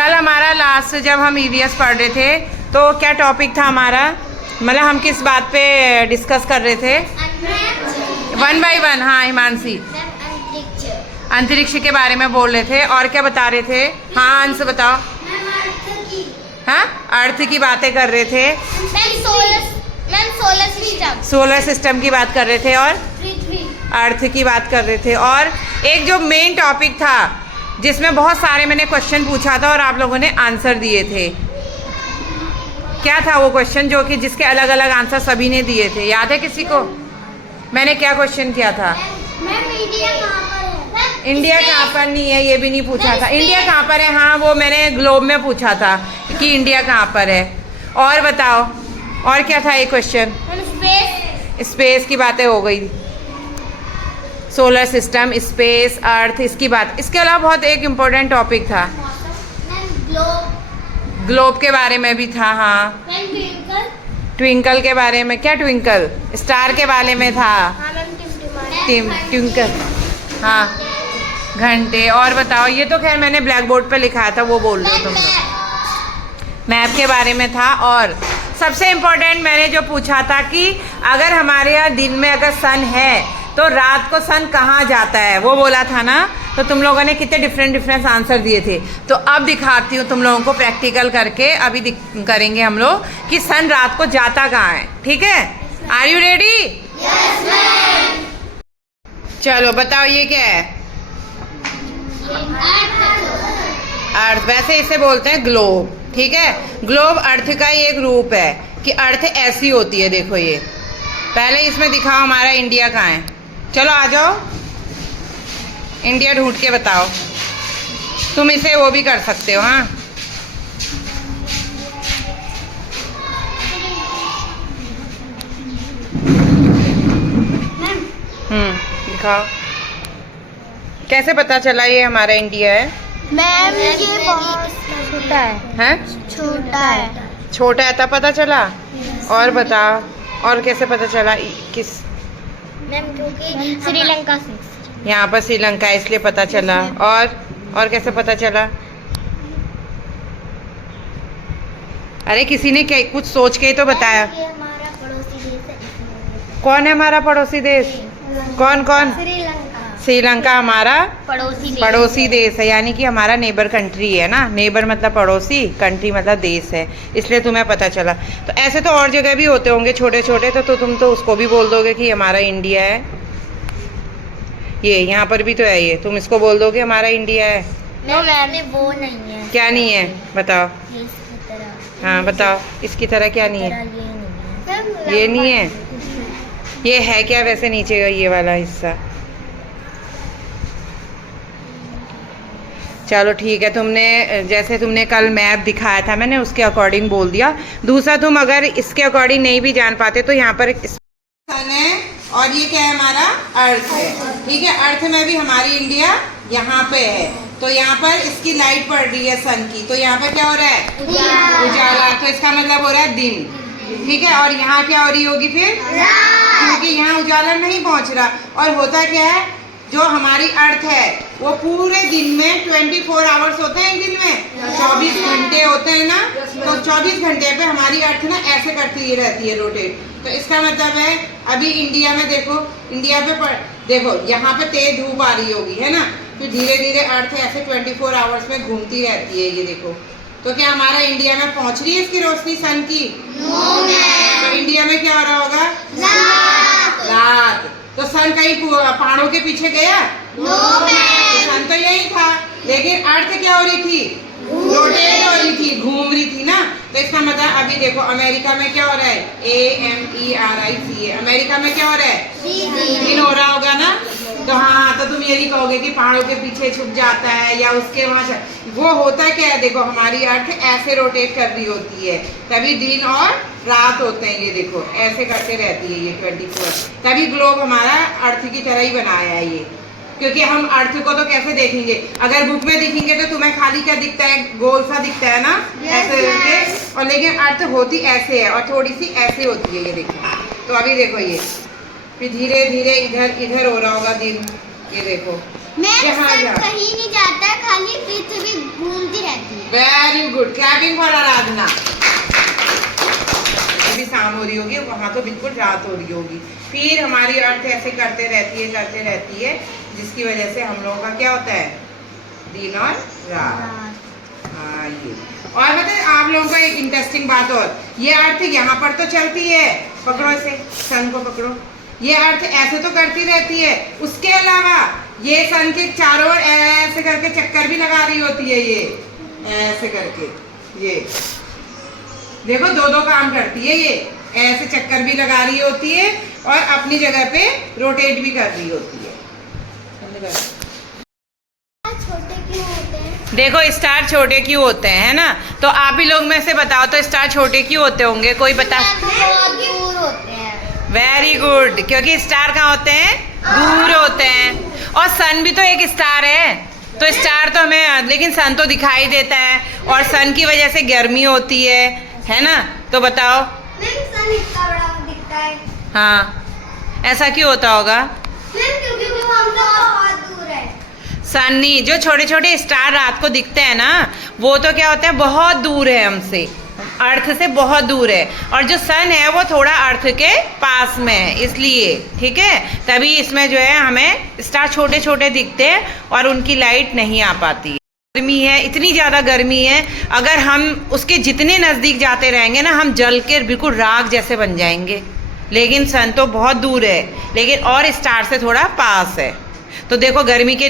कल हमारा लास्ट जब हम ईवीएस पढ़ रहे थे तो क्या टॉपिक था हमारा, मतलब हम किस बात पे डिस्कस कर रहे थे? 1 by 1। हाँ हिमांशी, अंतरिक्ष के बारे में बोल रहे थे। और क्या बता रहे थे? हाँ अंश बताओ। हाँ अर्थ की बातें कर रहे थे। सोलर सिस्टम की बात कर रहे थे और अर्थ की बात कर रहे थे। और एक जो मेन टॉपिक था जिसमें बहुत सारे मैंने क्वेश्चन पूछा था और आप लोगों ने आंसर दिए थे, क्या था वो क्वेश्चन जो कि जिसके अलग अलग आंसर सभी ने दिए थे? याद है किसी को? मैंने क्या क्वेश्चन किया था? इंडिया कहाँ पर नहीं है ये भी नहीं पूछा था। इंडिया कहाँ पर है? हाँ वो मैंने ग्लोब में पूछा था कि इंडिया कहाँ पर है। और बताओ और क्या था ये क्वेश्चन? स्पेस की बातें हो गई, सोलर सिस्टम, स्पेस, अर्थ, इसकी बात। इसके अलावा बहुत एक इम्पोर्टेंट टॉपिक था, ग्लोब के बारे में भी था। हाँ ट्विंकल के बारे में। क्या ट्विंकल? स्टार के बारे में था। ट्विंकल हाँ घंटे। और बताओ, ये तो खैर मैंने ब्लैक बोर्ड पे लिखा था, वो बोल रहे हो तुम लोग। मैप के बारे में था। और सबसे इम्पोर्टेंट मैंने जो पूछा था कि अगर हमारे यहाँ दिन में अगर सन है तो रात को सन कहाँ जाता है, वो बोला था ना। तो तुम लोगों ने कितने डिफरेंट आंसर दिए थे। तो अब दिखाती हूँ तुम लोगों को प्रैक्टिकल करके। अभी करेंगे हम लोग कि सन रात को जाता कहाँ है, ठीक है? Are you ready? Yes ma'am. चलो बताओ ये क्या है? अर्थ। वैसे इसे बोलते हैं ग्लोब, ठीक है? ग्लोब अर्थ का ही एक रूप है कि अर्थ ऐसी होती है। देखो ये पहले इसमें दिखाओ हमारा इंडिया कहाँ है। चलो आ जाओ, इंडिया ढूंढ के बताओ। तुम इसे वो भी कर सकते हो। हाँ दिखाओ कैसे पता चला ये हमारा इंडिया है? मैम ये बहुत छोटा है। हैं? छोटा है। छोटा है तब पता चला? और बताओ और कैसे पता चला? किस? मैम क्योंकि श्रीलंका से यहाँ पर श्रीलंका है इसलिए पता चला। और कैसे पता चला? अरे किसी ने क्या कुछ सोच के ही तो बताया। ये हमारा पड़ोसी देश है। कौन है हमारा पड़ोसी देश? कौन? श्रीलंका। श्रीलंका हमारा पड़ोसी देश है, यानी कि हमारा नेबर कंट्री है ना। नेबर मतलब पड़ोसी, कंट्री मतलब देश है, इसलिए तुम्हें पता चला। तो ऐसे तो और जगह भी होते होंगे छोटे छोटे, तो तुम तो उसको भी बोल दोगे कि हमारा इंडिया है। ये यहाँ पर भी तो है, ये तुम इसको बोल दोगे हमारा इंडिया है। नो मैम वो नहीं है। क्या नहीं है बताओ? ये इसकी तरह। हाँ बताओ इसकी तरह क्या नहीं है? ये नहीं है। ये है क्या वैसे नीचे का ये वाला हिस्सा? चलो ठीक है, तुमने जैसे तुमने कल मैप दिखाया था मैंने उसके अकॉर्डिंग बोल दिया। दूसरा तुम अगर इसके अकॉर्डिंग नहीं भी जान पाते तो यहाँ पर एक सन है और ये क्या है? हमारा अर्थ है, ठीक है? अर्थ में भी हमारी इंडिया यहाँ पे है। तो यहाँ पर इसकी लाइट पड़ रही है सन की, तो यहाँ पर क्या हो रहा है? उजाला। तो इसका मतलब हो रहा है दिन, ठीक है? और यहाँ क्या हो रही होगी फिर? क्योंकि यहाँ उजाला नहीं पहुँच रहा। और होता क्या है, जो हमारी अर्थ है वो पूरे दिन में 24 आवर्स होते हैं। दिन में 24 घंटे होते हैं ना। तो 24 घंटे पे हमारी अर्थ ना ऐसे करती रहती है रोटेट। तो इसका मतलब है अभी इंडिया में देखो, इंडिया पे देखो यहाँ पे तेज धूप आ रही होगी है ना, फिर धीरे धीरे अर्थ ऐसे 24 आवर्स में घूमती रहती है। ये देखो, तो क्या हमारा इंडिया में पहुँच रही है इसकी रोशनी सन की? तो इंडिया में क्या हो रहा होगा? रात। तो सन कहीं पहाड़ों के पीछे गया? सन तो यही था, लेकिन अर्थ क्या हो रही थी? रोटेट हो रही थी, घूम रही थी ना। तो इसका मतलब अभी देखो अमेरिका में क्या हो रहा है? AMERICA। अमेरिका में क्या हो रहा है? दिन हो रहा होगा ना। तो हाँ, तो तुम ये नहीं कहोगे कि पहाड़ों के पीछे छुप जाता है या उसके वहाँ वो होता क्या है? देखो हमारी अर्थ ऐसे रोटेट कर रही होती है, तभी दिन और रात होते हैं। ये देखो ऐसे करते रहती है ये 24। तभी ग्लोब हमारा अर्थ की तरह ही बनाया है ये। क्योंकि हम अर्थ को तो कैसे देखेंगे? अगर बुक में दिखेंगे तो तुम्हें खाली क्या दिखता है? गोल सा दिखता है ना, ऐसे करके। और लेकिन अर्थ होती ऐसे है और थोड़ी सी ऐसे होती है। ये देखो, तो अभी देखो ये फिर धीरे धीरे इधर हो रहा होगा दिन। ये देखो कहीं नहीं जाता, खाली पृथ्वी घूमती रहती है। वेरी गुड, क्लैपिंग फॉर आराधना। अभी शाम हो रही होगी, वहां तो बिल्कुल रात हो रही होगी। फिर हमारी अर्थ ऐसे करते रहती है जिसकी वजह से हम लोगों का क्या होता है, दिन और रात। हाँ ये। और बताए आप लोगों को एक इंटरेस्टिंग बात और, ये अर्थ यहाँ पर तो चलती है, पकड़ो इसे, सन को पकड़ो, ये अर्थ ऐसे तो करती रहती है, उसके अलावा ये सन के चारों ओर ऐसे करके चक्कर भी लगा रही होती है, ये ऐसे करके, ये देखो दो दो काम करती है, ये ऐसे चक्कर भी लगा रही होती है और अपनी जगह पे रोटेट भी कर रही होती है। छोटे क्यों होते हैं? देखो स्टार छोटे क्यों होते हैं, है ना? तो आप ही लोग में से बताओ तो स्टार छोटे क्यों होते होंगे, कोई बता। बहुत दूर होते हैं। वेरी गुड, क्योंकि स्टार कहाँ होते हैं, दूर होते हैं। और सन भी तो एक स्टार है, तो स्टार तो हमें, लेकिन सन तो दिखाई देता है और सन की वजह से गर्मी होती है ना? तो बताओ। सन इतना बड़ा दिखता है। हाँ, ऐसा क्यों होता होगा? क्योंकि वो हमसे बहुत दूर है। सन नहीं, जो छोटे छोटे स्टार रात को दिखते हैं ना, वो तो क्या होता है, बहुत दूर है हमसे, अर्थ से बहुत दूर है। और जो सन है वो थोड़ा अर्थ के पास में है, इसलिए ठीक है, तभी इसमें जो है हमें स्टार छोटे छोटे दिखते हैं और उनकी लाइट नहीं आ पाती। गर्मी है, इतनी ज़्यादा गर्मी है, अगर हम उसके जितने नज़दीक जाते रहेंगे ना, हम जल के बिल्कुल राख जैसे बन जाएंगे। लेकिन सन तो बहुत दूर है, लेकिन और स्टार से थोड़ा पास है। तो देखो गर्मी के